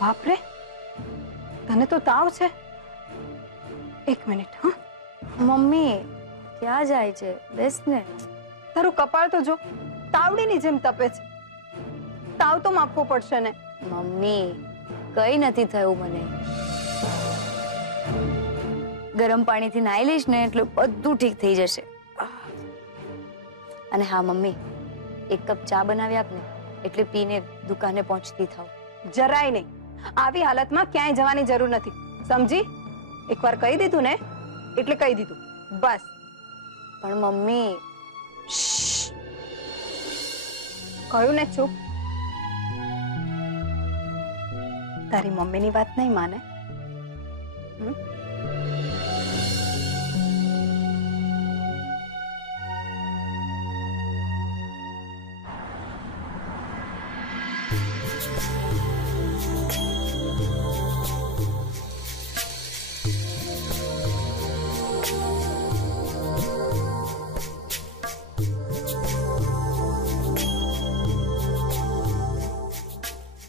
બાપ રે, તને તો તાવ છે? એક મિનિટ. હા મમ્મી ક્યાં જાય છે? બેસ ને. તારું કપાળ તો જો, તાવડીની જેમ તપે છે. તાવ તો માપવો પડશે ને. મમ્મી કઈ નથી થયું મને. ગરમ પાણીથી નાઈ લઈશ ને એટલે બધું ઠીક થઈ જશે. અને હા મમ્મી, એક કપ ચા બનાવી આપ ને, એટલે પીને દુકાને પહોંચતી થાવ. જરાય નહીં. આવી હાલતમાં ક્યાંય જવાની જરૂર નથી, સમજી? એકવાર કહી દીધું ને એટલે કહી દીધું, બસ. પણ મમ્મી. કહ્યું ને ચૂપ. તારી મમ્મીની વાત નહીં માને?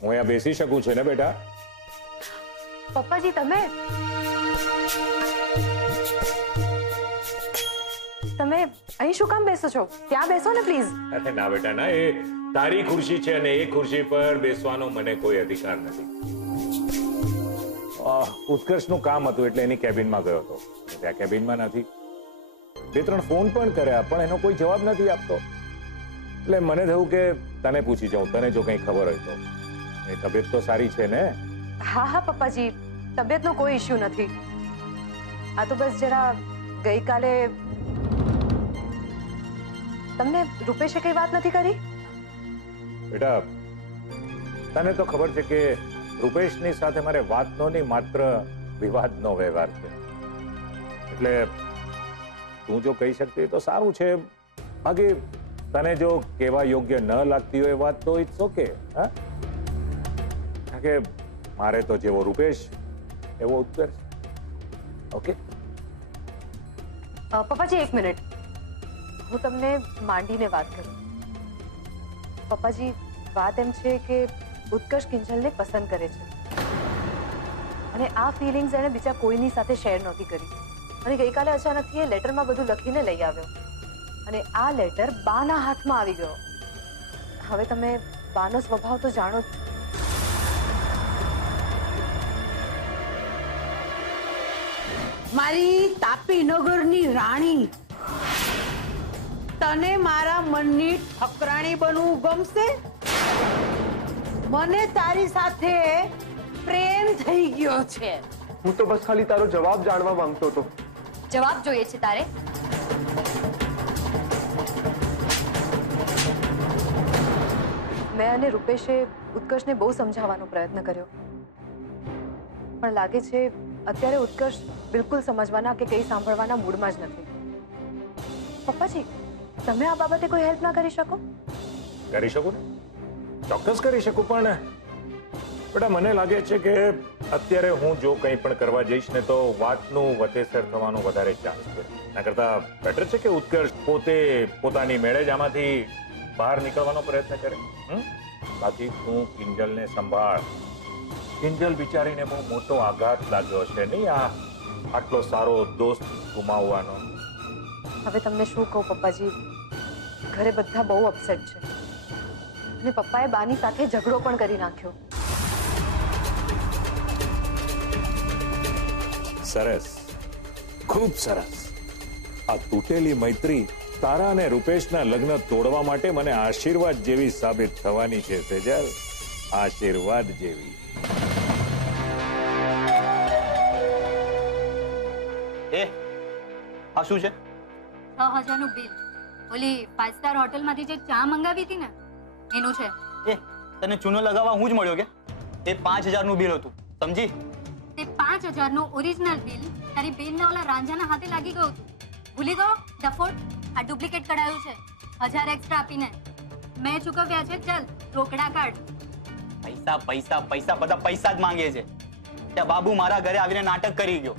હું અહીંયા બેસી શકું છું ને બેટા? પપ્પાજી તમે અહીં શું કામ બેસો છો? ત્યાં બેસો ને પ્લીઝ. અરે ના બેટા ના, એ તારી ખુરશી છે અને એ ખુરશી પર બેસવાનો મને કોઈ અધિકાર નથી. ઉત્કર્ષનું કામ હતું એટલે એની કેબિનમાં ગયો હતો. ત્યાં કેબિનમાં નથી. 2-3 ફોન પણ કર્યા પણ એનો કોઈ જવાબ નથી આપતો. એટલે મને થયું કે તને પૂછી જાઉં, તને જો કંઈ ખબર હોય તો. એ તબિયત તો સારી છે ને? હા હા પપ્પાજી, તબિયતનો કોઈ ઇશ્યુ નથી. આ તો બસ જરા ગઈકાલે તમને રૂપેશે કઈ વાત નથી કરી? બેટા તને તો ખબર છે કે રૂપેશની સાથે મારે વાતનો નહીં માત્ર વિવાદનો વ્યવહાર છે. એટલે તું જો કહી શકતી તો સારું છે. બાકી તને જો કહેવા યોગ્ય ન લાગતી હોય વાત તો ઇટ્સ ઓકે. હા, કારણ કે મારે તો જેવો રૂપેશ એવો ઉત્કર્ષ. ઓકે પપ્પાજી એક મિનિટ, હું તમને માંડીને વાત કરું. પપ્પાજી વાત એમ છે કે ઉત્કર્ષ કિંજલને પસંદ કરે છે અને આ ફિલિંગ્સ એને બીજા કોઈની સાથે શેર નહોતી કરી. અને ગઈકાલે અચાનકથી એ લેટરમાં બધું લખીને લઈ આવ્યો અને આ લેટર બાના હાથમાં આવી ગયો. હવે તમે બાનો સ્વભાવ તો જાણો જ. મારી તાપી નગરની રાણી, તને મારા મનની ઠકરાણી બનવું ગમશે? મને તારી સાથે પ્રેમ થઈ ગયો છે. હું તો બસ ખાલી તારો જવાબ જાણવા માંગતો હતો. જવાબ જોઈએ છે તારે? મેં અને રૂપેશે ઉત્કર્ષને બહુ સમજાવવાનો પ્રયત્ન કર્યો પણ લાગે છે અત્યારે ઉત્કર્ષ બિલકુલ સમજવાના કે કંઈ સાંભળવાના મૂડમાં જ નથી. પપ્પાજી તમે આ બાબતે કોઈ હેલ્પ ના કરી શકો? કરી શકું ને, ચોક્કસ કરી શકું. પણ બેટા મને લાગે છે કે અત્યારે હું જો કંઈ પણ કરવા જઈશ ને તો વાતનું વતેસર થવાનો વધારે ચાન્સ છે. એના કરતા બેટર છે કે ઉત્કર્ષ પોતે પોતાની મેળે જ આમાંથી બહાર નીકળવાનો પ્રયત્ન કરે. બાકી તું કિંજલને સંભાળ. કિંજલ બિચારીને બહુ મોટો આઘાત લાગ્યો છે નહીં આ આટલો સારો દોસ્ત ગુમાવવાનો. હવે તમને શું કહું પપ્પાજી, ઘરે બધા બહુ અપસેટ છે અને પપ્પાએ બાની સાથે ઝઘડો પણ કરી નાખ્યો. સરસ, ખૂબ સરસ. આ તૂટેલી મૈત્રી તારા અને રૂપેશના લગ્ન તોડવા માટે મને આશીર્વાદ જેવી સાબિત થવાની છે સેજલ, આશીર્વાદ જેવી. એ આ શું છે? 6000 બિલ ઓલી 5 સ્ટાર હોટલમાંથી જે ચા મંગાવી હતી ને એનું છે. એ તને ચૂનો લગાવવા હું જ મળ્યો કે? એ 5000 બિલ હતું, સમજી? તે 5000 ઓરિજિનલ બિલ તારી બેનના ઓલા રાંઝાના હાથે લાગી ગયું હતું. ભૂલી ગયો ડફોડ? આ ડુપ્લિકેટ કઢાયું છે 1000 એક્સ્ટ્રા આપીને. મેં ચૂકવ્યા છે, ચાલ રોકડા કાઢ. પૈસા પૈસા પૈસા, બધા પૈસા જ માંગે છે. ત્યાં બાબુ મારા ઘરે આવીને નાટક કરી ગયો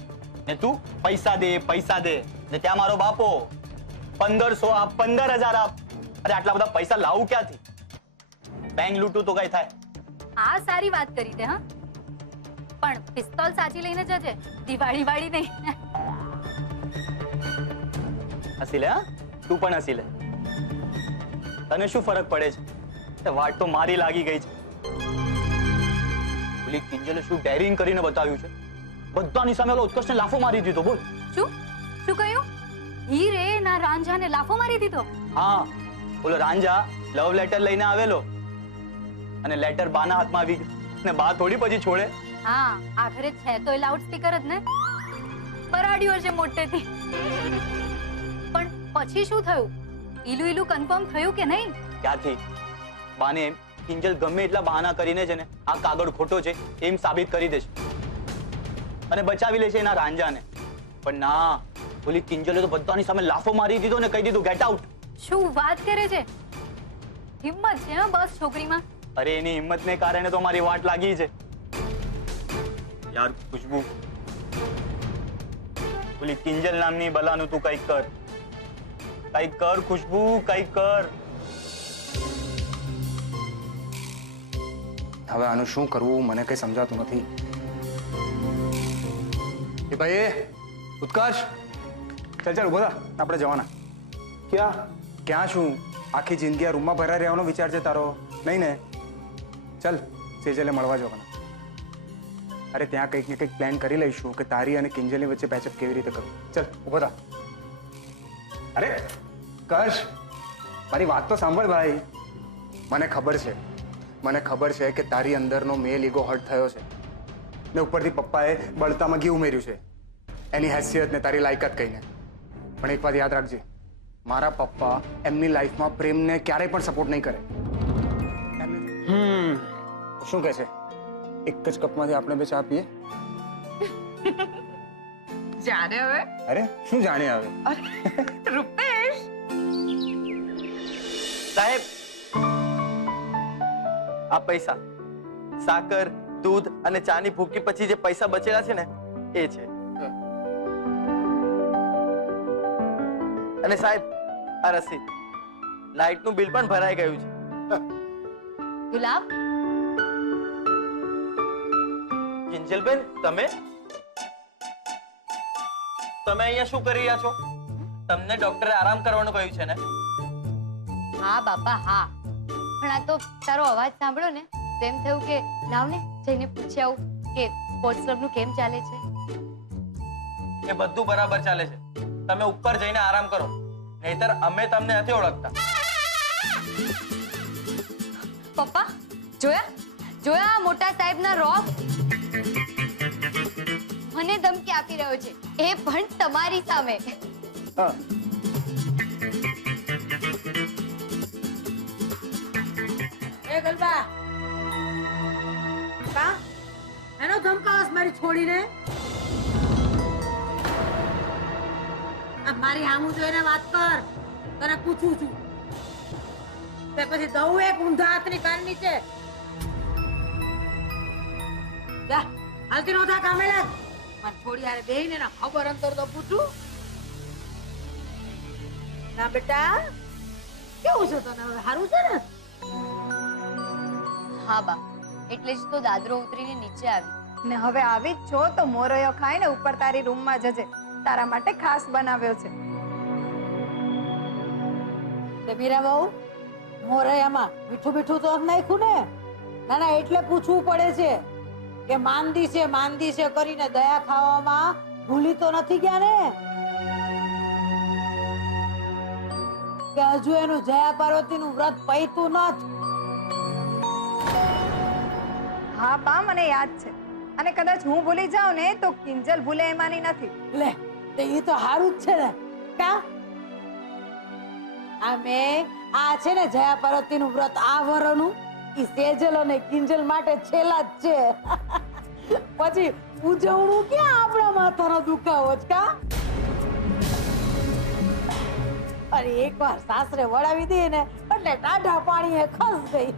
ને તું પૈસા દે પૈસા દે, ને ત્યાં મારો બાપો 1500 આપ 15000 આપ. અરે આટલા બધા પૈસા લાવું ક્યાંથી? બેંક લૂંટું તો કઈ થાય? આ સારી વાત કરી તે. હા, પણ પિસ્તોલ સાચી લઈને જજે, દિવાળી વાળી નહીં. હસી લે હા, તું પણ હસી લે. તને શું ફરક પડે છે? વાટ તો મારી લાગી ગઈ છે. પેલી કિંજલે શું ડેરિંગ કરીને બતાવ્યું છે. બધાની સામે ઓલો ઉત્કર્ષને લાફો મારી દીધો. બોલ. શું શું કહ્યું? હીરે ના રાંઝાને લાફો મારી દીધો? હા, ઓલો રાંઝા લવ લેટર લઈને આવેલો અને લેટર બાના હાથમાં આવી ગયો ને બા થોડી પછી છોડે. હા, આખરે છે તો એ લાઉડ સ્પીકર જ ને, પરાડ્યો છે મોટેથી. પણ પછી શું થયું? ઈલું ઈલું કન્ફર્મ થયું કે નહીં? ક્યાંથી? બાને એમ કિંજલ ગમે એટલા બહાના કરીને છે ને આ કાગળ ખોટો છે એમ સાબિત કરી દેશે અને બચાવી લેશે એના રાંઝાને. પણ ના, ઓલી કિંજલે તો બધાની સામે લાફો મારી દીધો ને કહી દીધું ગેટ આઉટ. શું વાત કરે છે? હિંમત છે હા બસ છોકરીમાં. અરે એની હિંમતને કારણે તો મારી વાટ લાગી છે યાર. ખુશ્બુ, ઓલી કિંજલ નામની બલાનું તું કંઈક કર, કંઈક કર ખુશ્બુ, કંઈક કર. હવે આનું શું કરવું મને કઈ સમજાતું નથી. એ ભાઈ ઉત્કર્ષ, ચાલ ચાલ ઉભો થા, આપણે જવાના. ક્યાં શું? આખી જિંદગી આ રૂમમાં ભરાઈ રહેવાનો વિચાર છે તારો? નહીં ને? ચાલ સેજલે મળવા જવાના. અરે ત્યાં કંઈક ને કંઈક પ્લાન કરી લઈશું કે તારી અને કિંજલની વચ્ચે પેચઅપ કેવી રીતે કરું. ચાલ ઉભો થા. અરે કર્ષ, મારી વાત તો સાંભળ ભાઈ. મને ખબર છે કે તારી અંદરનો મેલ ઈગો હર્ટ થયો છે ને ઉપરથી પપ્પાએ બળતામાં ઘી ઉમેર્યું છે એની હેસિયત ને તારી લાયકાત કહીને. પણ એક વાત યાદ રાખજે, મારા પપ્પા એમની લાઈફમાં પ્રેમને ક્યારેય પણ સપોર્ટ નહીં કરે. શું કહે છે? એક જ કપમાંથી આપણે બે ચા પીએ? જાને હવે. અરે શું જાણે હવે? રૂપેશ, સાહેબ, આ પૈસા સાકર, દૂધ અને ચાની ભૂકી પછી જે પૈસા બચેલા છે ને એ છે. અને સાહેબ, આ રસીદ, લાઇટનું બિલ પણ ભરાઈ ગયું છે. ગુલાબ, કિંજલબેન, તમે અહીંયા શું કરી રહ્યા છો? તમને ડોક્ટરે આરામ કરવાનું કહ્યું છે ને? હા બાપા હા, પણ આ તો તારો અવાજ સાંભળ્યો ને તો એમ થયું કે લાવ ને જઈને પૂછી આવું કે સ્પોર્ટ્સ ક્લબનું કેમ ચાલે છે. એ બધું બરાબર ચાલે છે. તમે ઉપર જઈને આરામ કરો, નહીતર અમે તમને નથી ઓળખતા. પપ્પા જોયા આ મોટા સાહેબના રોબ? મને ધમકી આપી રહ્યો છે, એ પણ તમારી સામે. હા, એ ગલબા કા એનો ધમકાવસ મારી છોડીને? આ મારી સામું જોઈને વાત કર, તને પૂછું છું. તે પછી દઉં એક ઊંધા હાથની કાન નીચે. જા હાલતી નહોતા કામે લાગ. મને છોડી યારે બેહીને ના ખબર અંતર તો પૂછું. ના બેટા, કેવું છે તને હવે? સારું છે ને? હા બા, એટલે જ તો દાદરો ઉતરીને નીચે આવી. ને હવે આવી જ છો તો મોરયો ખાઈને ઉપર તારી રૂમમાં જજે, તારા માટે ખાસ બનાવ્યો છે. તે મીરા બહુ મોરૈયામાં મીઠું મીઠું તો નાખ્યું ને? ના ના, એટલે પૂછવું પડે છે કે માંદી છે કરીને દયા ખાવામાં ભૂલી તો નથી ગયા ને? કે હજુ એનું જયા પાર્વતીનું વ્રત પૈતું નથી? હા બા, મને યાદ છે. અને કદાચ હું ભૂલી જાઉં ને તો કિંજલ ભૂલે એમાંની નથી. લે, તે ઈ તો હારું જ છે ને કા? આ છે ને જયા પાર્વતીનું વ્રત આ વરનું, ઈ સેજલ અને કિંજલ માટે છેલ્લા જ છે. પછી ઉજવણું ક્યાં આપણા માથાનો દુખાવો જ કા? અરે એકવાર સાસરે વળાવી દે ને એટલે ટાઢા પાણીએ ખસ ગઈ.